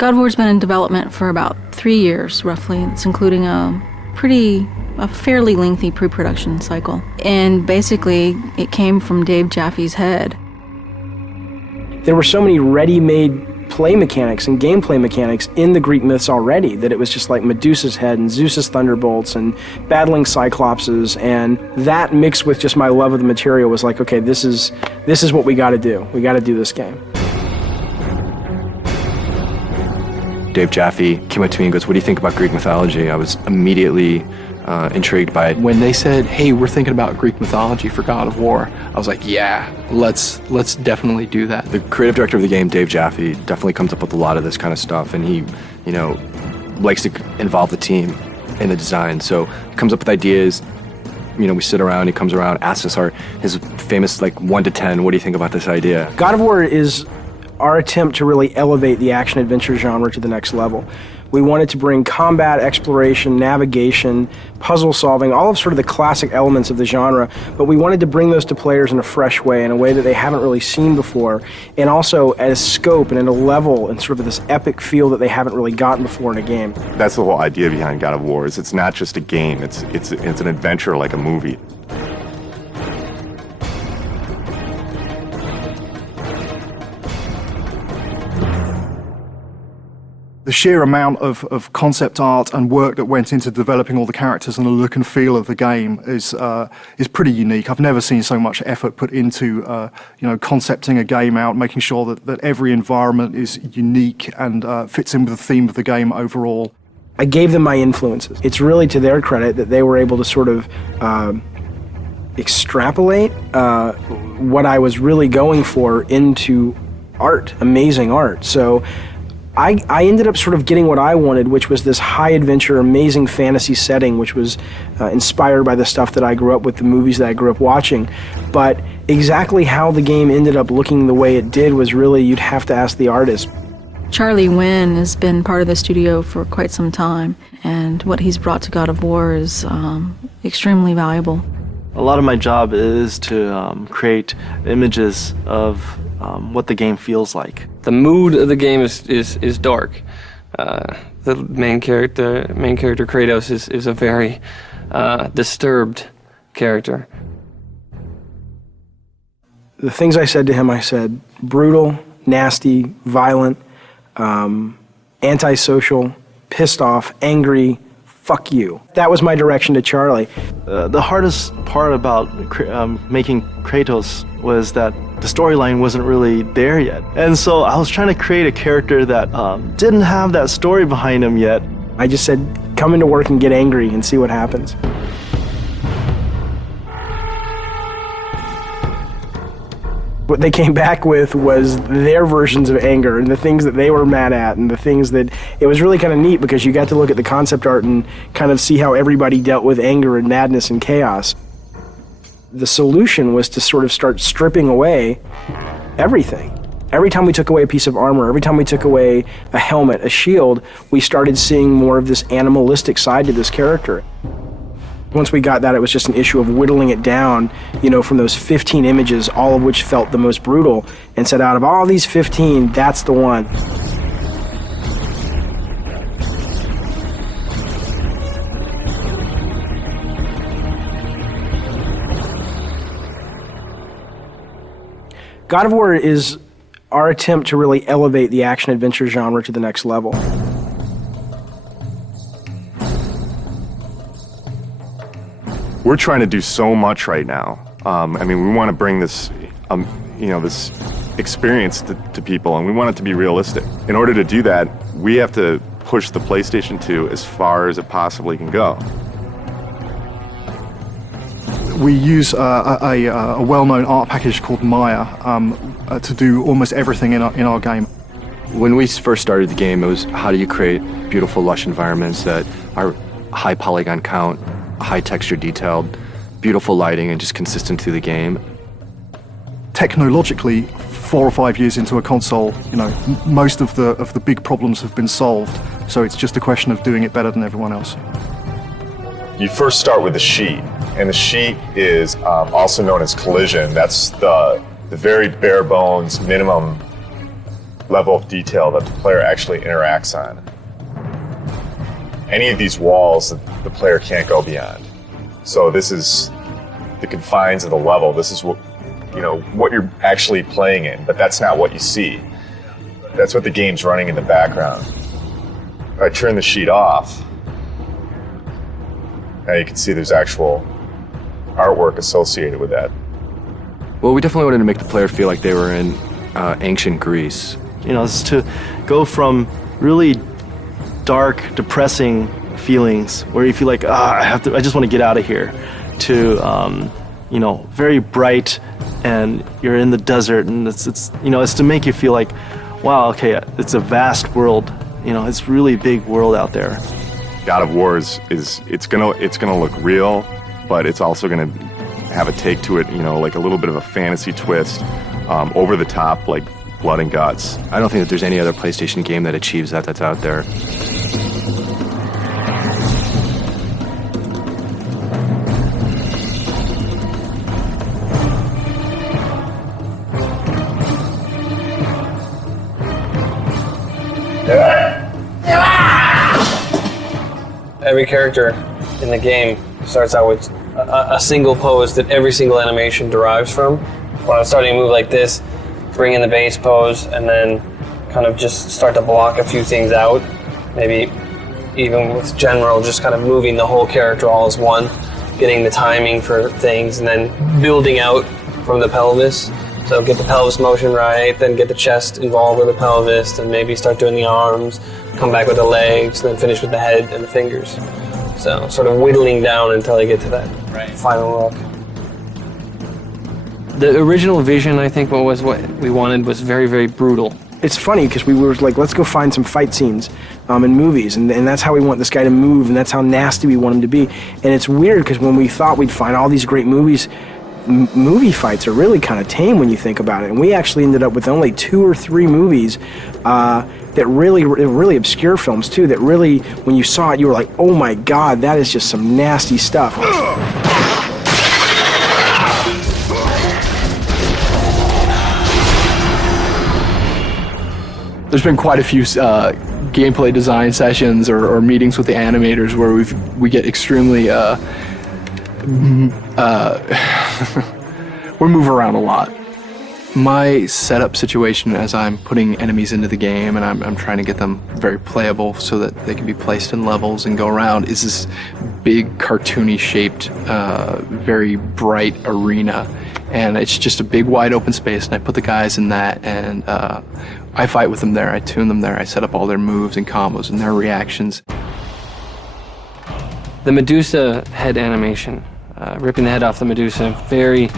God of War's been in development for about 3 years, roughly. It's including a fairly lengthy pre-production cycle. And basically, it came from Dave Jaffe's head. There were so many ready-made play mechanics and gameplay mechanics in the Greek myths already that it was just like Medusa's head and Zeus's thunderbolts and battling Cyclopses, and that mixed with just my love of the material was like, okay, this is what we got to do. We got to do this game. Dave Jaffe came up to me and goes, "What do you think about Greek mythology?" I was immediately intrigued by it. When they said, "Hey, we're thinking about Greek mythology for God of War," I was like, "Yeah, let's definitely do that." The creative director of the game, Dave Jaffe, definitely comes up with a lot of this kind of stuff, and he, likes to involve the team in the design. So he comes up with ideas. We sit around. He comes around, asks us his famous 1 to 10. What do you think about this idea? God of War is our attempt to really elevate the action-adventure genre to the next level. We wanted to bring combat, exploration, navigation, puzzle solving, all of sort of the classic elements of the genre, but we wanted to bring those to players in a fresh way, in a way that they haven't really seen before, and also at a scope and at a level and sort of this epic feel that they haven't really gotten before in a game. That's the whole idea behind God of War, is it's not just a game, it's an adventure like a movie. The sheer amount of concept art and work that went into developing all the characters and the look and feel of the game is pretty unique. I've never seen so much effort put into concepting a game out, making sure that every environment is unique and fits in with the theme of the game overall. I gave them my influences. It's really to their credit that they were able to sort of extrapolate what I was really going for into art, amazing art. So I ended up sort of getting what I wanted, which was this high adventure, amazing fantasy setting, which was inspired by the stuff that I grew up with, the movies that I grew up watching. But exactly how the game ended up looking the way it did was really, you'd have to ask the artist. Charlie Wynn has been part of the studio for quite some time, and what he's brought to God of War is extremely valuable. A lot of my job is to create images of what the game feels like. The mood of the game is dark. The main character Kratos is a very disturbed character. The things I said to him, I said brutal, nasty, violent, antisocial, pissed off, angry, fuck you. That was my direction to Charlie. The hardest part about making Kratos was that the storyline wasn't really there yet. And so I was trying to create a character that didn't have that story behind him yet. I just said, come into work and get angry and see what happens. What they came back with was their versions of anger and the things that they were mad at and the things that, it was really kind of neat because you got to look at the concept art and kind of see how everybody dealt with anger and madness and chaos. The solution was to sort of start stripping away everything. Every time we took away a piece of armor, every time we took away a helmet, a shield, we started seeing more of this animalistic side to this character. Once we got that, it was just an issue of whittling it down, from those 15 images, all of which felt the most brutal, and said out of all these 15, that's the one. God of War is our attempt to really elevate the action-adventure genre to the next level. We're trying to do so much right now. We want to bring this, this experience to people, and we want it to be realistic. In order to do that, we have to push the PlayStation 2 as far as it possibly can go. We use a well-known art package called Maya to do almost everything in our game. When we first started the game, it was how do you create beautiful, lush environments that are high polygon count, high texture detailed, beautiful lighting, and just consistent through the game. Technologically, 4 or 5 years into a console, most of the big problems have been solved. So it's just a question of doing it better than everyone else. You first start with the sheet, and the sheet is also known as collision. That's the very bare bones minimum level of detail that the player actually interacts on. Any of these walls that the player can't go beyond. So this is the confines of the level. This is what you're actually playing in, but that's not what you see. That's what the game's running in the background. If I turn the sheet off, now you can see there's actual artwork associated with that. Well, we definitely wanted to make the player feel like they were in ancient Greece. It's to go from really dark, depressing feelings where you feel like, I just want to get out of here, to very bright, and you're in the desert, and it's to make you feel like, wow, okay, it's a vast world. It's really big world out there. God of War is it's gonna look real, but it's also gonna have a take to it, like a little bit of a fantasy twist, over the top, like blood and guts. I don't think that there's any other PlayStation game that achieves that that's out there. Every character in the game starts out with a single pose that every single animation derives from. When I'm starting to move like this, bring in the base pose, and then kind of just start to block a few things out. Maybe even with general, just kind of moving the whole character all as one, getting the timing for things, and then building out from the pelvis. So get the pelvis motion right, then get the chest involved with the pelvis, and maybe start doing the arms, come back with the legs, then finish with the head and the fingers. So sort of whittling down until I get to that final look. The original vision, I think, what we wanted was very, very brutal. It's funny because we were like, let's go find some fight scenes in movies, and that's how we want this guy to move, and that's how nasty we want him to be. And it's weird because when we thought we'd find all these great movies, movie fights are really kind of tame when you think about it. And we actually ended up with only 2 or 3 movies that really obscure films too, that really, when you saw it, you were like, oh my God, that is just some nasty stuff. There's been quite a few gameplay design sessions or meetings with the animators where we get extremely we move around a lot. My setup situation as I'm putting enemies into the game and I'm trying to get them very playable so that they can be placed in levels and go around is this big cartoony shaped, very bright arena. And it's just a big wide open space, and I put the guys in that, and I fight with them there, I tune them there, I set up all their moves and combos and their reactions. The Medusa head animation, ripping the head off the Medusa, very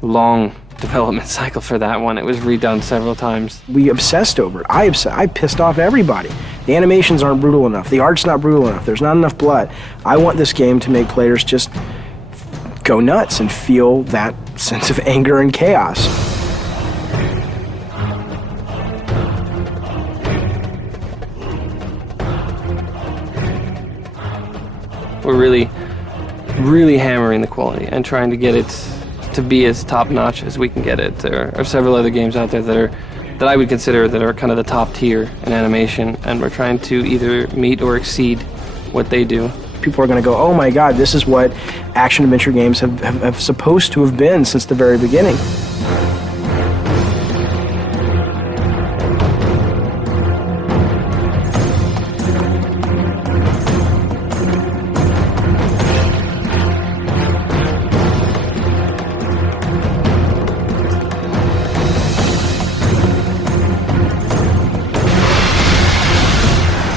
long development cycle for that one. It was redone several times. We obsessed over it. I pissed off everybody. The animations aren't brutal enough. The art's not brutal enough. There's not enough blood. I want this game to make players just go nuts and feel that sense of anger and chaos. We're really, really hammering the quality and trying to get it to be as top-notch as we can get it. There are several other games out there that I would consider that are kind of the top tier in animation, and we're trying to either meet or exceed what they do. People are going to go, oh my God, this is what action-adventure games have supposed to have been since the very beginning.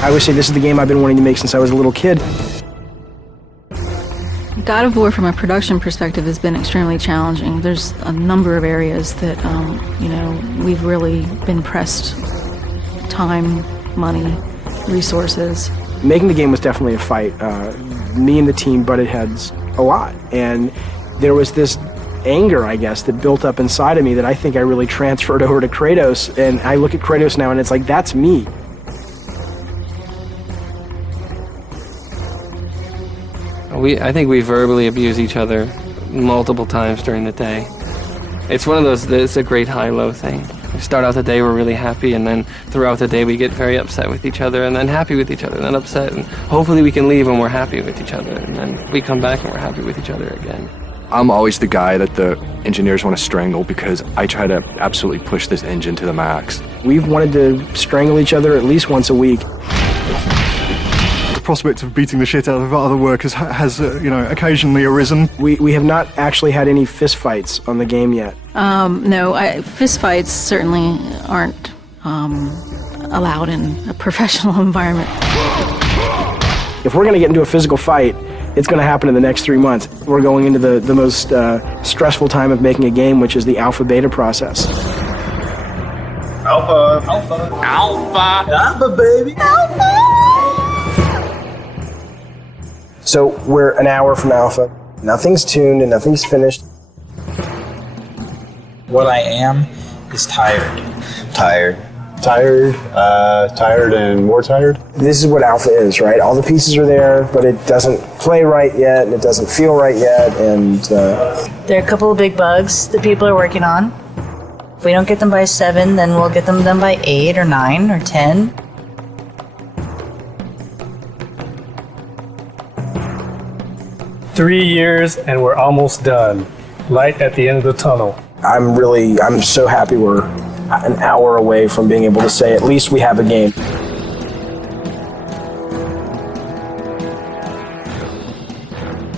I always say this is the game I've been wanting to make since I was a little kid. God of War, from a production perspective, has been extremely challenging. There's a number of areas that, we've really been pressed. Time, money, resources. Making the game was definitely a fight. Me and the team butted heads a lot. And there was this anger, I guess, that built up inside of me that I think I really transferred over to Kratos. And I look at Kratos now and it's like, that's me. I think we verbally abuse each other multiple times during the day. It's one of those, it's a great high-low thing. We start out the day, we're really happy, and then throughout the day we get very upset with each other, and then happy with each other, and then upset, and hopefully we can leave and we're happy with each other, and then we come back and we're happy with each other again. I'm always the guy that the engineers want to strangle because I try to absolutely push this engine to the max. We've wanted to strangle each other at least once a week. The prospect of beating the shit out of other workers has occasionally arisen. We have not actually had any fist fights on the game yet. No, fist fights certainly aren't allowed in a professional environment. If we're going to get into a physical fight, it's going to happen in the next 3 months. We're going into the most stressful time of making a game, which is the alpha-beta process. Alpha. Alpha. Alpha. Alpha, baby. Alpha. So we're an hour from alpha. Nothing's tuned and nothing's finished. What I am is tired. Tired and more tired. This is what alpha is, right? All the pieces are there, but it doesn't play right yet, and it doesn't feel right yet, and... There are a couple of big bugs that people are working on. If we don't get them by 7, then we'll get them done by 8 or 9 or 10. Three years and we're almost done. Light at the end of the tunnel. I'm so happy we're an hour away from being able to say at least we have a game.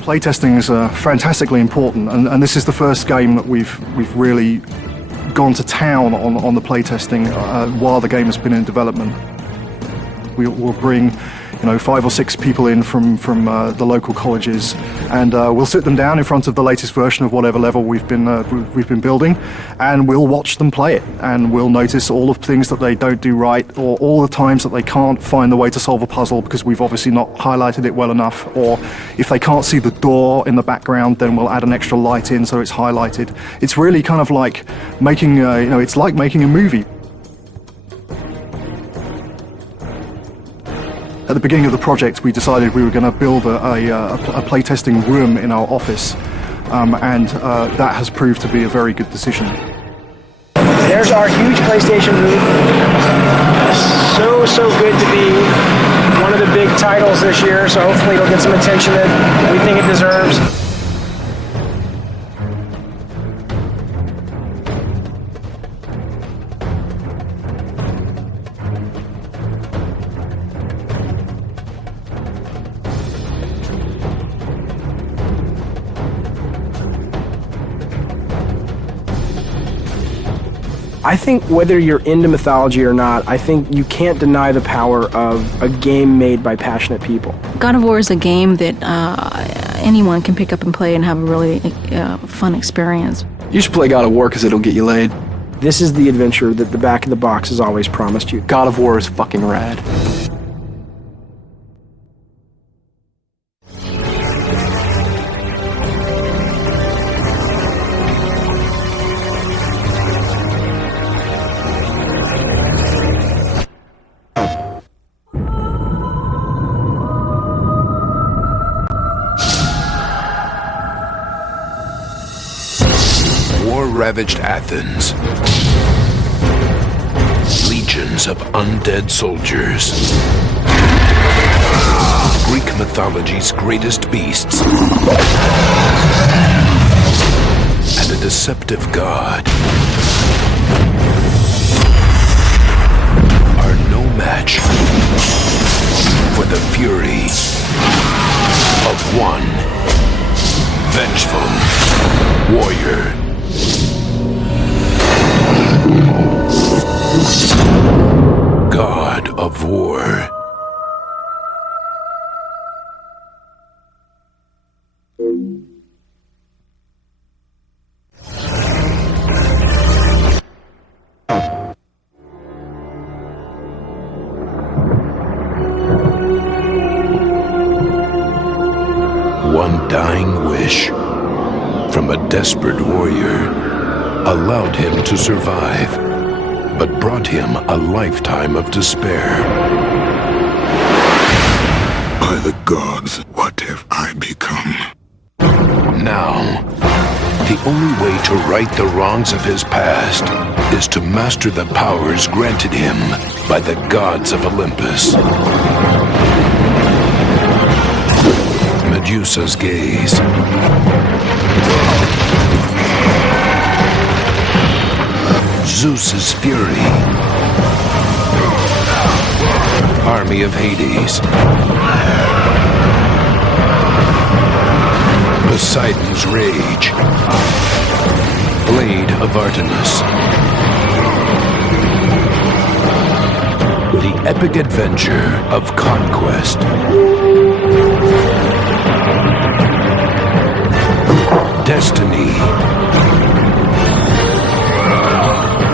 Playtesting is fantastically important, and this is the first game that we've really gone to town on the playtesting while the game has been in development. We'll bring 5 or 6 people in from the local colleges, and we'll sit them down in front of the latest version of whatever level we've been building, and we'll watch them play it, and we'll notice all of the things that they don't do right, or all the times that they can't find the way to solve a puzzle because we've obviously not highlighted it well enough, or if they can't see the door in the background, then we'll add an extra light in so it's highlighted. It's really kind of like making it's like making a movie. At the beginning of the project, we decided we were going to build a playtesting room in our office, and that has proved to be a very good decision. There's our huge PlayStation booth. So good to be one of the big titles this year, so hopefully it'll get some attention that we think it deserves. I think whether you're into mythology or not, I think you can't deny the power of a game made by passionate people. God of War is a game that anyone can pick up and play and have a really fun experience. You should play God of War because it'll get you laid. This is the adventure that the back of the box has always promised you. God of War is fucking rad. War-ravaged Athens. Legions of undead soldiers. Greek mythology's greatest beasts. And a deceptive god are no match for the fury of one vengeful warrior. God of War. One dying wish from a desperate warrior allowed him to survive, but brought him a lifetime of despair. By the gods, what have I become? Now, The only way to right the wrongs of his past is to master the powers granted him by the gods of Olympus. Medusa's gaze. Zeus's fury. Army of Hades. Poseidon's rage. Blade of Artemis. The epic adventure of conquest. Destiny.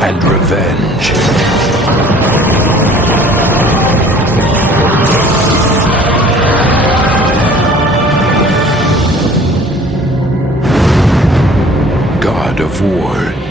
And revenge. God of War.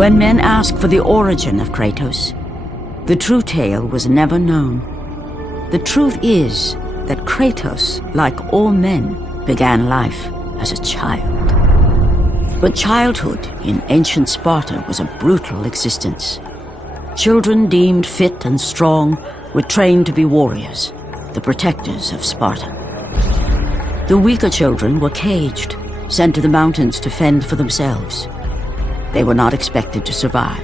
When men ask for the origin of Kratos, the true tale was never known. The truth is that Kratos, like all men, began life as a child. But childhood in ancient Sparta was a brutal existence. Children deemed fit and strong were trained to be warriors, the protectors of Sparta. The weaker children were caged, sent to the mountains to fend for themselves. They were not expected to survive.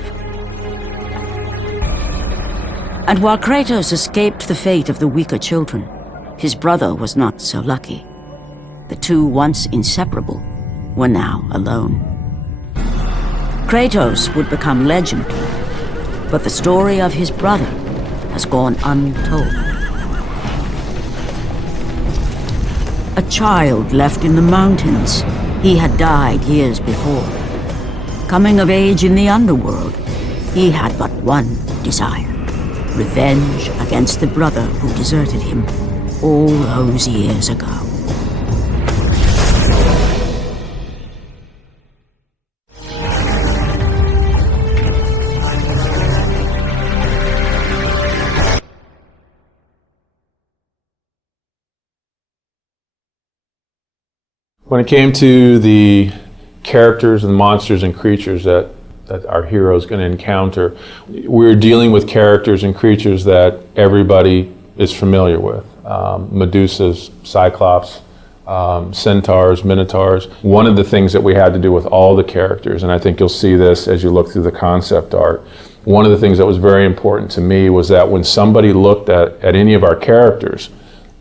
And while Kratos escaped the fate of the weaker children, his brother was not so lucky. The two, once inseparable, were now alone. Kratos would become legend, but the story of his brother has gone untold. A child left in the mountains, he had died years before. Coming of age in the underworld, he had but one desire: revenge against the brother who deserted him all those years ago. When it came to the characters and monsters and creatures that our hero is going to encounter, we're dealing with characters and creatures that everybody is familiar with. Medusas, Cyclops, centaurs, minotaurs. One of the things that we had to do with all the characters, and I think you'll see this as you look through the concept art, one of the things that was very important to me was that when somebody looked at any of our characters,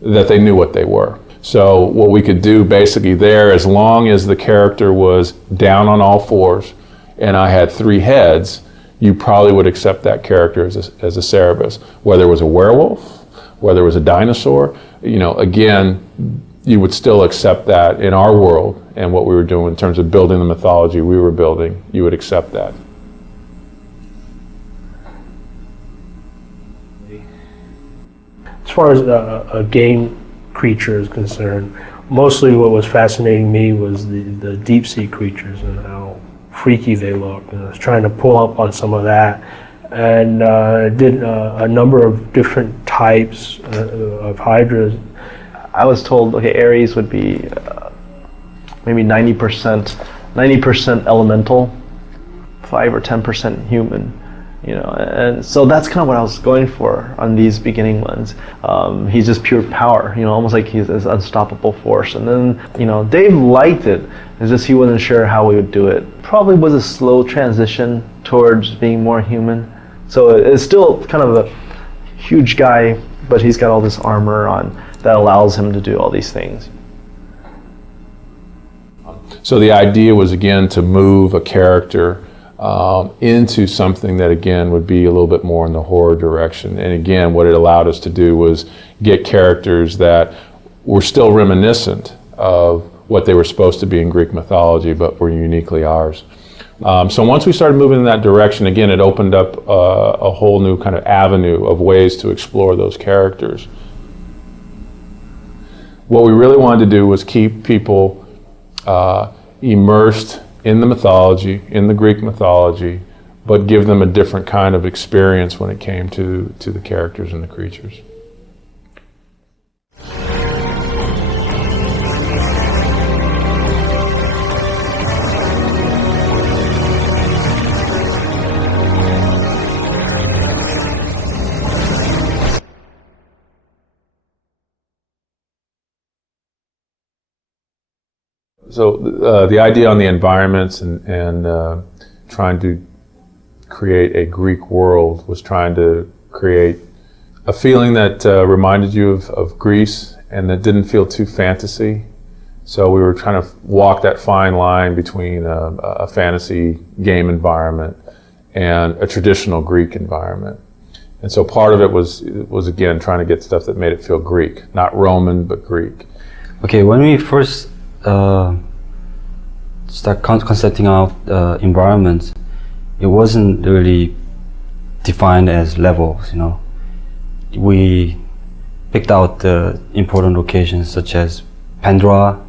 that they knew what they were. So what we could do basically there, as long as the character was down on all fours and I had 3 heads, you probably would accept that character as a Cerberus. Whether it was a werewolf, whether it was a dinosaur, again, you would still accept that in our world and what we were doing in terms of building the mythology we were building, you would accept that. As far as a game creature is concerned, mostly what was fascinating me was the deep sea creatures and how freaky they looked. And I was trying to pull up on some of that, and did a number of different types of hydras. I was told, okay, Ares would be maybe 90% elemental, 5 or 10% human. And so that's kind of what I was going for on these beginning ones. He's just pure power, almost like he's this unstoppable force. And then, Dave liked it. It's just he wasn't sure how we would do it. Probably was a slow transition towards being more human. So it's still kind of a huge guy, but he's got all this armor on that allows him to do all these things. So the idea was, again, to move a character into something that, again, would be a little bit more in the horror direction. And again, what it allowed us to do was get characters that were still reminiscent of what they were supposed to be in Greek mythology, but were uniquely ours. So once we started moving in that direction, again, it opened up a whole new kind of avenue of ways to explore those characters. What we really wanted to do was keep people immersed in the mythology, in the Greek mythology, but give them a different kind of experience when it came to the characters and the creatures. So the idea on the environments and trying to create a Greek world was trying to create a feeling that reminded you of Greece and that didn't feel too fantasy. So we were trying to walk that fine line between a fantasy game environment and a traditional Greek environment. And so part of it was again trying to get stuff that made it feel Greek, not Roman, but Greek. Okay, when we first start concepting out environments, it wasn't really defined as levels, We picked out the important locations such as Pandora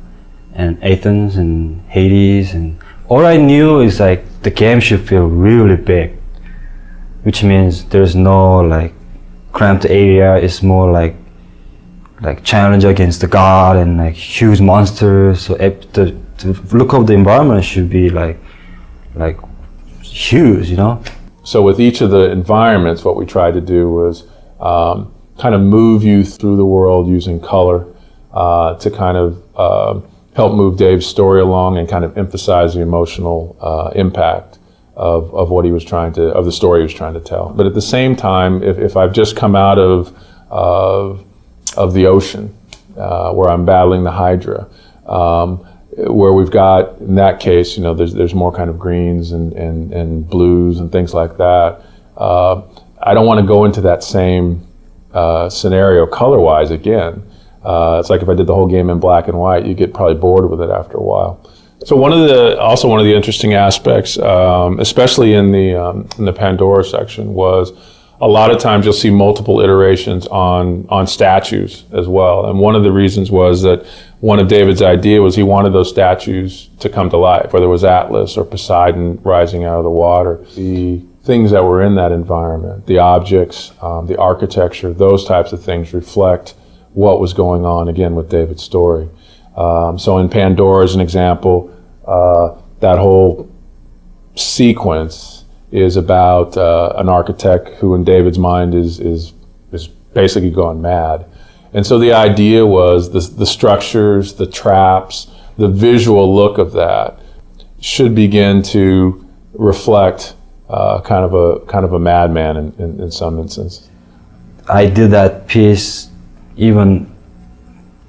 and Athens and Hades and all I knew is like the game should feel really big, which means there's no like cramped area. It's more like challenge against the god and like huge monsters. So the look of the environment should be like huge, you know. So with each of the environments, what we tried to do was kind of move you through the world using color to kind of help move Dave's story along and kind of emphasize the emotional impact of what he was trying to, of the story he was trying to tell. But at the same time, if I've just come out of the ocean where I'm battling the Hydra, where we've got, in that case, you know, there's more kind of greens and blues and things like that. I don't want to go into that same scenario color-wise again. It's like if I did the whole game in black and white, you get probably bored with it after a while. So one of the interesting aspects, especially in the Pandora section, was a lot of times you'll see multiple iterations on statues as well. And one of the reasons was that one of David's idea was he wanted those statues to come to life, whether it was Atlas or Poseidon rising out of the water. The things that were in that environment, the objects, the architecture, those types of things reflect what was going on, again, with David's story. So in Pandora, as an example, that whole sequence is about an architect who, in David's mind, is basically gone mad. And so the idea was the structures, the traps, the visual look of that should begin to reflect kind of a madman in some instance. I did that piece, even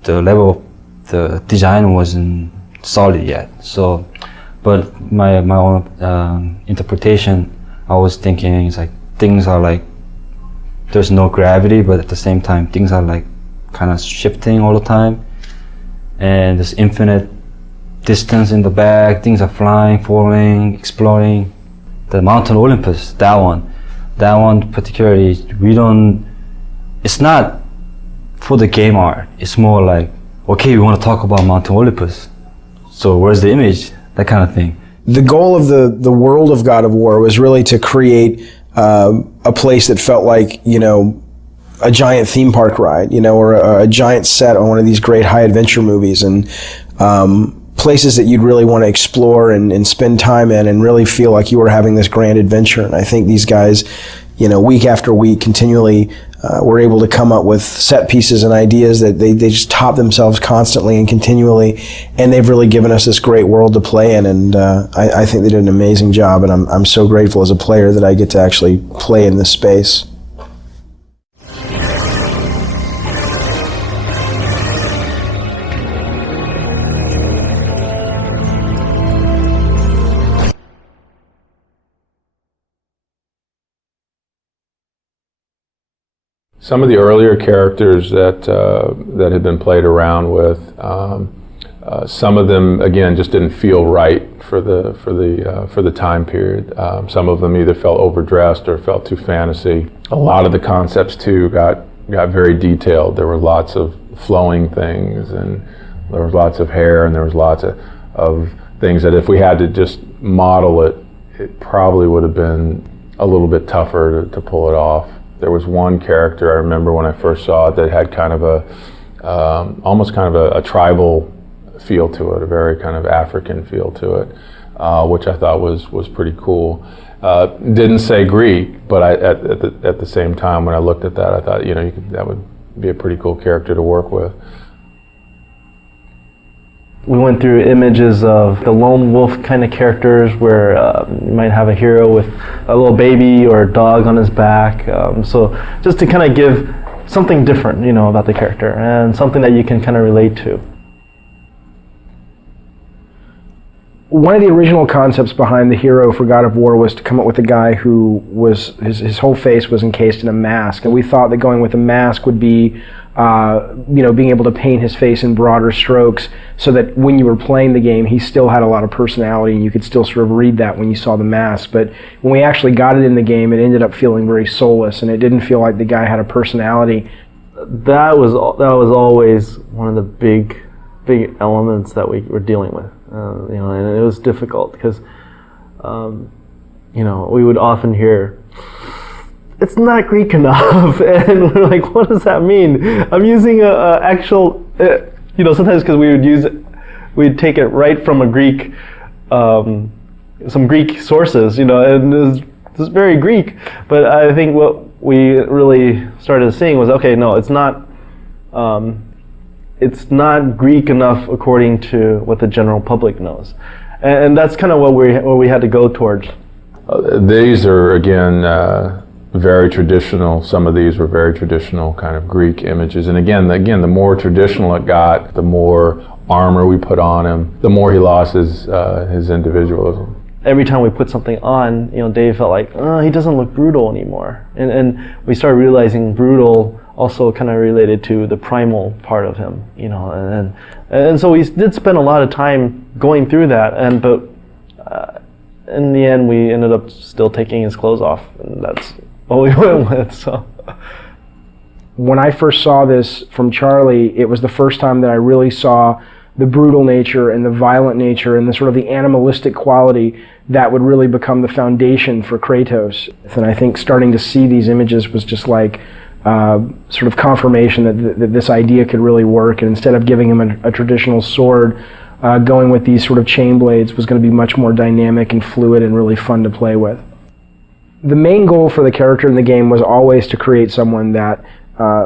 the level of the design wasn't solid yet. So, but my own interpretation, I was thinking it's like things are like there's no gravity, but at the same time things are like kind of shifting all the time, and there's infinite distance in the back. Things are flying, falling, exploding. The Mountain Olympus, that one particularly, it's not for the game art. It's more like, okay, we want to talk about Mountain Olympus, so where's the image? That kind of thing. The goal of the world of God of War was really to create a place that felt like, you know, a giant theme park ride, you know, or a giant set on one of these great high adventure movies, and places that you'd really want to explore and spend time in and really feel like you were having this grand adventure. And I think these guys, you know, week after week continually were able to come up with set pieces and ideas that they just top themselves constantly and continually, and they've really given us this great world to play in, and I think they did an amazing job, and I'm so grateful as a player that I get to actually play in this space. Some of the earlier characters that had been played around with, some of them again just didn't feel right for the time period. Some of them either felt overdressed or felt too fantasy. A lot of the concepts too got very detailed. There were lots of flowing things, and there was lots of hair, and there was lots of things that if we had to just model it, it probably would have been a little bit tougher to pull it off. There was one character I remember when I first saw it that had kind of almost kind of a tribal feel to it, a very kind of African feel to it, which I thought was pretty cool. Didn't say Greek, but at the same time when I looked at that, I thought, you know, that would be a pretty cool character to work with. We went through images of the lone wolf kind of characters where you might have a hero with a little baby or a dog on his back. So just to kind of give something different, you know, about the character and something that you can kind of relate to. One of the original concepts behind the hero for God of War was to come up with a guy who was, his whole face was encased in a mask, and we thought that going with a mask would be you know, being able to paint his face in broader strokes so that when you were playing the game, he still had a lot of personality and you could still sort of read that when you saw the mask. But when we actually got it in the game, it ended up feeling very soulless, and it didn't feel like the guy had a personality. That was always one of the big elements that we were dealing with. and it was difficult because, we would often hear, "It's not Greek enough," and we're like, "What does that mean?" I'm using a actual, sometimes because we'd take it right from a Greek, some Greek sources, and it's very Greek. But I think what we really started seeing was, okay, no, it's not Greek enough according to what the general public knows, and that's kind of what we had to go towards. These are again very traditional. Some of these were very traditional kind of Greek images, and again, the more traditional it got, the more armor we put on him, the more he lost his individualism. Every time we put something on, Dave felt like, he doesn't look brutal anymore. And we started realizing brutal also kind of related to the primal part of him, and so we did spend a lot of time going through that, but in the end we ended up still taking his clothes off, and that's what we went with. So when I first saw this from Charlie, it was the first time that I really saw the brutal nature and the violent nature and the sort of the animalistic quality that would really become the foundation for Kratos. And I think starting to see these images was just like sort of confirmation that this idea could really work, and instead of giving him a traditional sword, going with these sort of chain blades was going to be much more dynamic and fluid and really fun to play with. The main goal for the character in the game was always to create someone that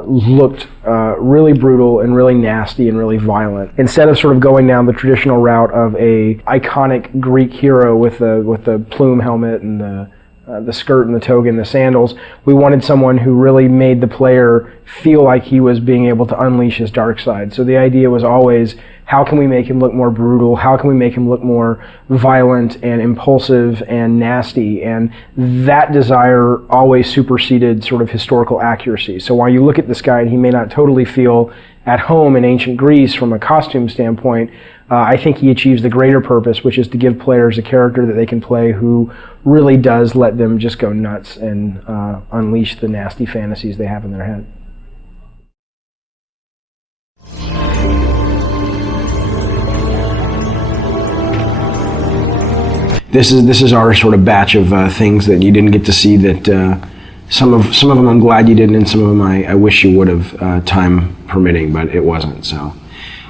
looked really brutal and really nasty and really violent. Instead of sort of going down the traditional route of a iconic Greek hero with the plume helmet and the skirt and the toga and the sandals, we wanted someone who really made the player feel like he was being able to unleash his dark side. So the idea was always, how can we make him look more brutal? How can we make him look more violent and impulsive and nasty? And that desire always superseded sort of historical accuracy. So while you look at this guy and he may not totally feel at home in ancient Greece from a costume standpoint, I think he achieves the greater purpose, which is to give players a character that they can play who really does let them just go nuts and unleash the nasty fantasies they have in their head. This is our sort of batch of things that you didn't get to see. That some of them I'm glad you didn't, and some of them I wish you would have, time permitting, but it wasn't. So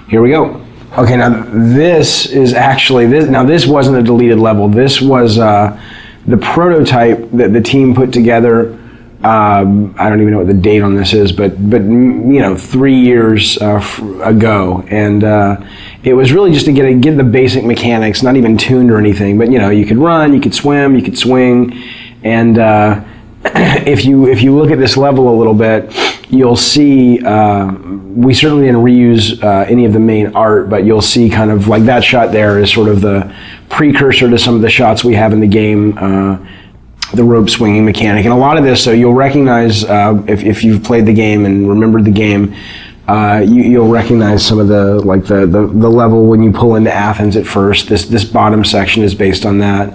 here we go. Okay, now this is actually this. Now this wasn't a deleted level. This was the prototype that the team put together. I don't even know what the date on this is, but 3 years ago, and it was really just to get the basic mechanics, not even tuned or anything. But you could run, you could swim, you could swing, and if you look at this level a little bit, you'll see we certainly didn't reuse any of the main art, but you'll see kind of like that shot there is sort of the precursor to some of the shots we have in the game. The rope swinging mechanic, and a lot of this, so you'll recognize if you've played the game and remembered the game, you'll recognize some of the level when you pull into Athens at first. This bottom section is based on that,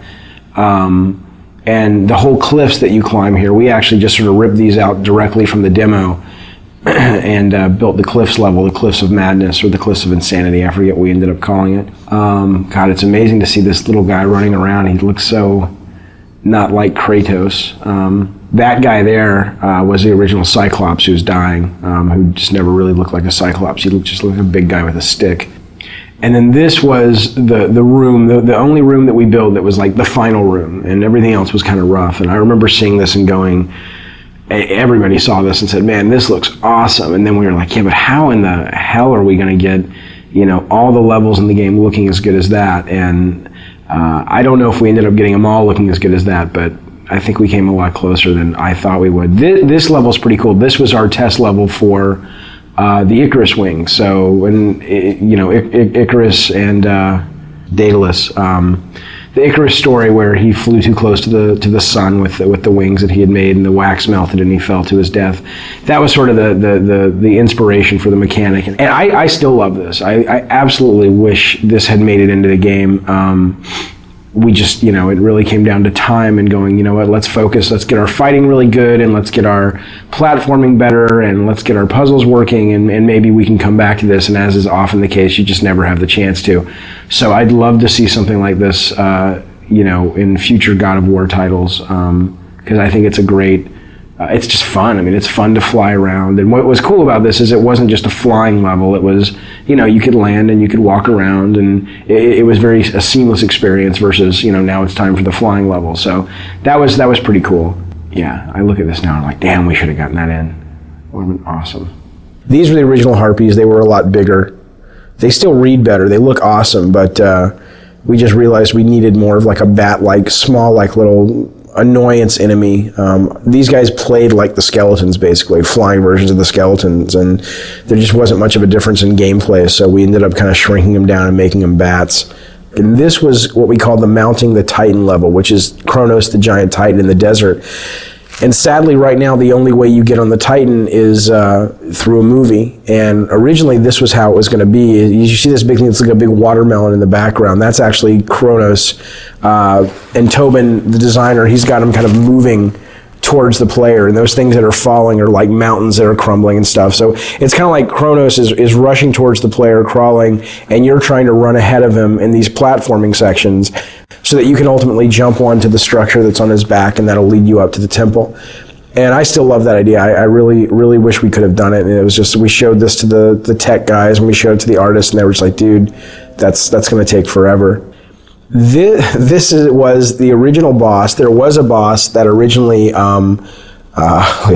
and the whole cliffs that you climb here, we actually just sort of ripped these out directly from the demo and built the cliffs level, the Cliffs of Madness or the Cliffs of Insanity. I forget what we ended up calling it. God, it's amazing to see this little guy running around. He looks so not like Kratos. That guy there was the original Cyclops who was dying, who just never really looked like a Cyclops. He just looked like a big guy with a stick. And then this was the room, the only room that we built that was like the final room, and everything else was kind of rough. And I remember seeing this and going, everybody saw this and said, man, this looks awesome. And then we were like, yeah, but how in the hell are we going to get, all the levels in the game looking as good as that? And I don't know if we ended up getting them all looking as good as that, but I think we came a lot closer than I thought we would. This level's pretty cool. This was our test level for the Icarus wing. So when Icarus and Daedalus, the Icarus story where he flew too close to the sun with the wings that he had made, and the wax melted and he fell to his death. That was sort of the inspiration for the mechanic. And I still love this. I absolutely wish this had made it into the game. we just, it really came down to time and going, you know what, let's focus, let's get our fighting really good, and let's get our platforming better, and let's get our puzzles working, and maybe we can come back to this. And as is often the case, you just never have the chance to. So I'd love to see something like this, in future God of War titles, because I think it's a great, it's just fun. I mean, it's fun to fly around. And what was cool about this is it wasn't just a flying level. It was, you could land and you could walk around, and it was a seamless experience versus, now it's time for the flying level. So that was pretty cool. Yeah, I look at this now and I'm like, damn, we should have gotten that in. It would have been awesome. These were the original Harpies. They were a lot bigger. They still read better. They look awesome, but we just realized we needed more of like a bat-like, small, like little annoyance enemy. These guys played like the skeletons, basically, flying versions of the skeletons, and there just wasn't much of a difference in gameplay, so we ended up kind of shrinking them down and making them bats. And this was what we call the Mounting the Titan level, which is Kronos, the giant titan in the desert. And sadly, right now, the only way you get on the Titan is through a movie. And originally, this was how it was going to be. You see this big thing, it's like a big watermelon in the background. That's actually Kronos. And Tobin, the designer, he's got him kind of moving towards the player. And those things that are falling are like mountains that are crumbling and stuff. So it's kind of like Kronos is rushing towards the player, crawling, and you're trying to run ahead of him in these platforming sections, so that you can ultimately jump onto the structure that's on his back, and that'll lead you up to the temple. And I still love that idea. I really, really wish we could have done it. And it was just, we showed this to the tech guys, and we showed it to the artists, and they were just like, dude, that's going to take forever. This was the original boss. There was a boss that originally, look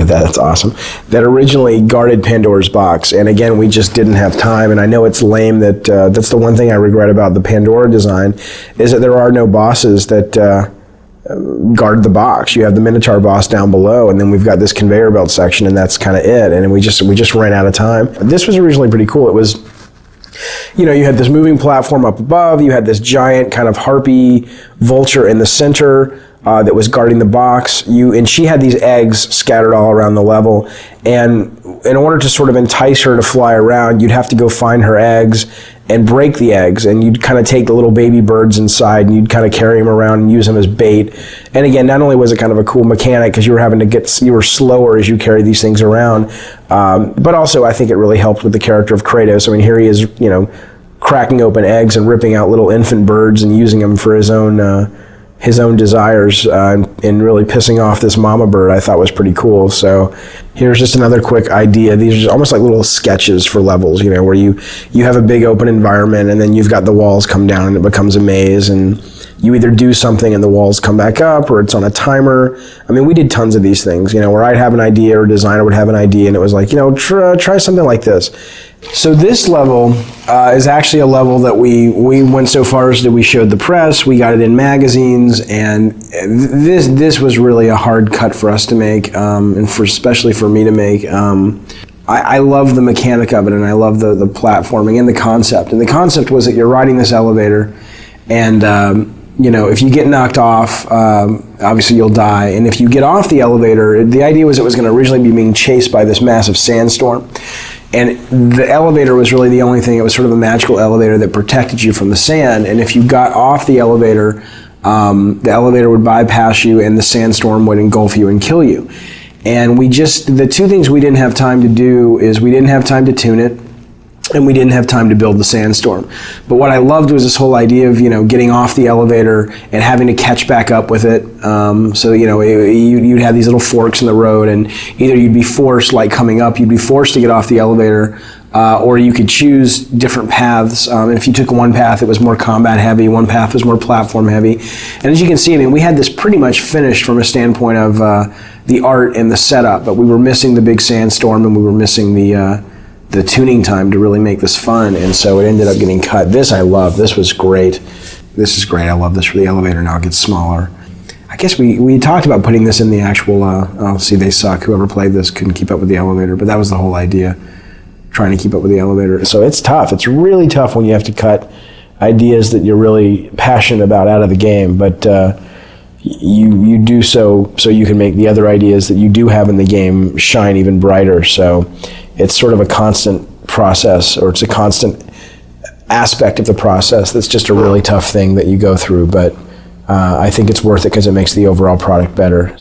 at that, that's awesome, that originally guarded Pandora's box. And again, we just didn't have time. And I know it's lame that that's the one thing I regret about the Pandora design, is that there are no bosses that guard the box. You have the Minotaur boss down below, and then we've got this conveyor belt section, and that's kind of it. And we just ran out of time. This was originally pretty cool. It was, you had this moving platform up above, you had this giant kind of harpy vulture in the center that was guarding the box. And she had these eggs scattered all around the level. And in order to sort of entice her to fly around, you'd have to go find her eggs and break the eggs. And you'd kind of take the little baby birds inside, and you'd kind of carry them around and use them as bait. And again, not only was it kind of a cool mechanic because you were slower as you carried these things around, but also I think it really helped with the character of Kratos. I mean, here he is, cracking open eggs and ripping out little infant birds and using them for his own desires, and really pissing off this mama bird, I thought was pretty cool. So here's just another quick idea. These are almost like little sketches for levels, where you have a big open environment, and then you've got the walls come down and it becomes a maze, and you either do something and the walls come back up, or it's on a timer. I mean, we did tons of these things, where I'd have an idea, or a designer would have an idea, and it was like, try something like this. So this level is actually a level that we went so far as that we showed the press, we got it in magazines, and this was really a hard cut for us to make, and especially for me to make. I love the mechanic of it, and I love the platforming and the concept. And the concept was that you're riding this elevator, and if you get knocked off, obviously you'll die. And if you get off the elevator, the idea was it was going to originally be being chased by this massive sandstorm. And the elevator was really the only thing. It was sort of a magical elevator that protected you from the sand. And if you got off the elevator would bypass you, and the sandstorm would engulf you and kill you. And the two things we didn't have time to do is we didn't have time to tune it, and we didn't have time to build the sandstorm. But what I loved was this whole idea of, getting off the elevator and having to catch back up with it. So, you'd have these little forks in the road, and either you'd be forced, like coming up, you'd be forced to get off the elevator, or you could choose different paths. And if you took one path, it was more combat heavy, one path was more platform heavy. And as you can see, we had this pretty much finished from a standpoint of the art and the setup, but we were missing the big sandstorm, and we were missing the tuning time to really make this fun, and so it ended up getting cut. This I love. This was great. This is great. I love this for the elevator. Now it gets smaller. I guess we talked about putting this in the actual, see, they suck. Whoever played this couldn't keep up with the elevator, but that was the whole idea, trying to keep up with the elevator. So it's tough. It's really tough when you have to cut ideas that you're really passionate about out of the game, but you do so you can make the other ideas that you do have in the game shine even brighter. So it's sort of a constant process, or it's a constant aspect of the process that's just a really tough thing that you go through. But I think it's worth it because it makes the overall product better.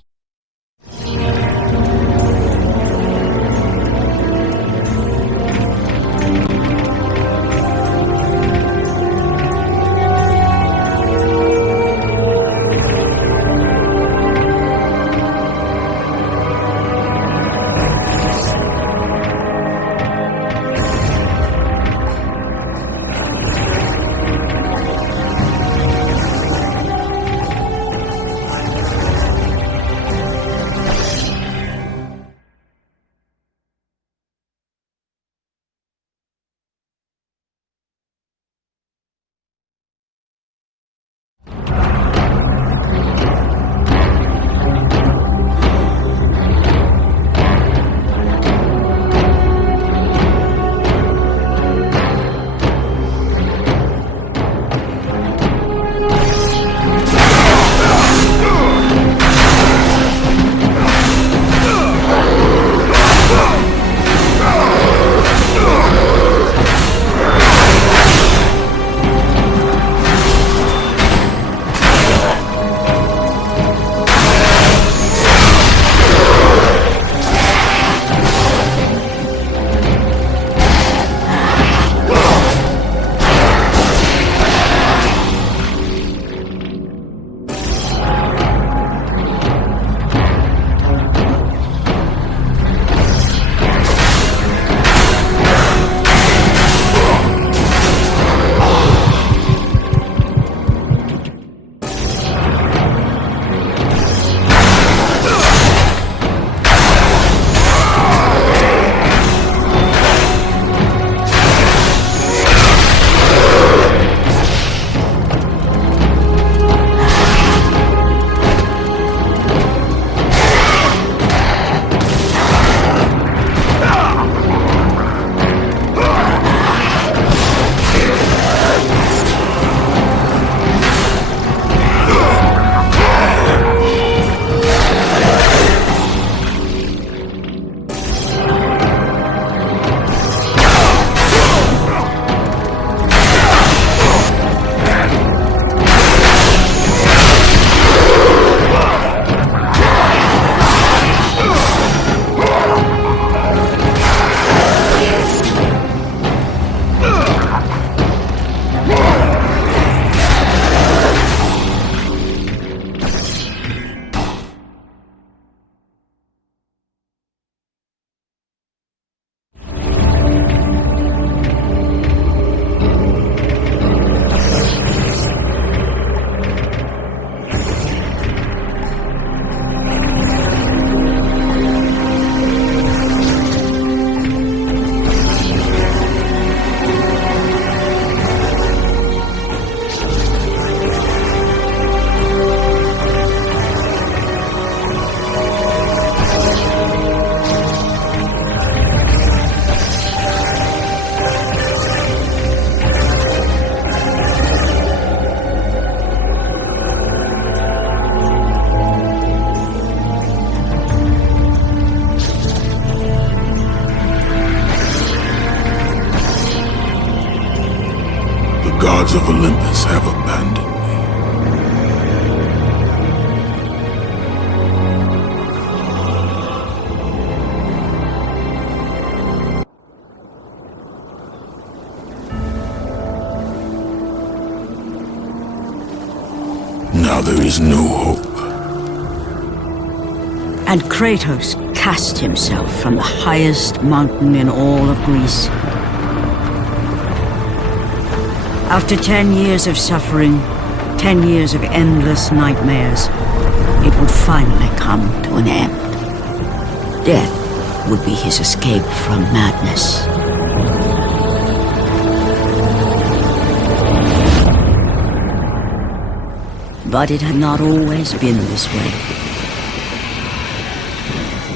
gods of Olympus have abandoned me. Now there is no hope. And Kratos cast himself from the highest mountain in all of Greece. After 10 years of suffering, 10 years of endless nightmares, it would finally come to an end. Death would be his escape from madness. But it had not always been this way.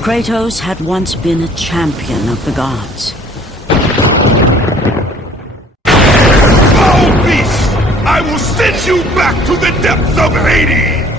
Kratos had once been a champion of the gods. Foul beast! I will send you back to the depths of Hades!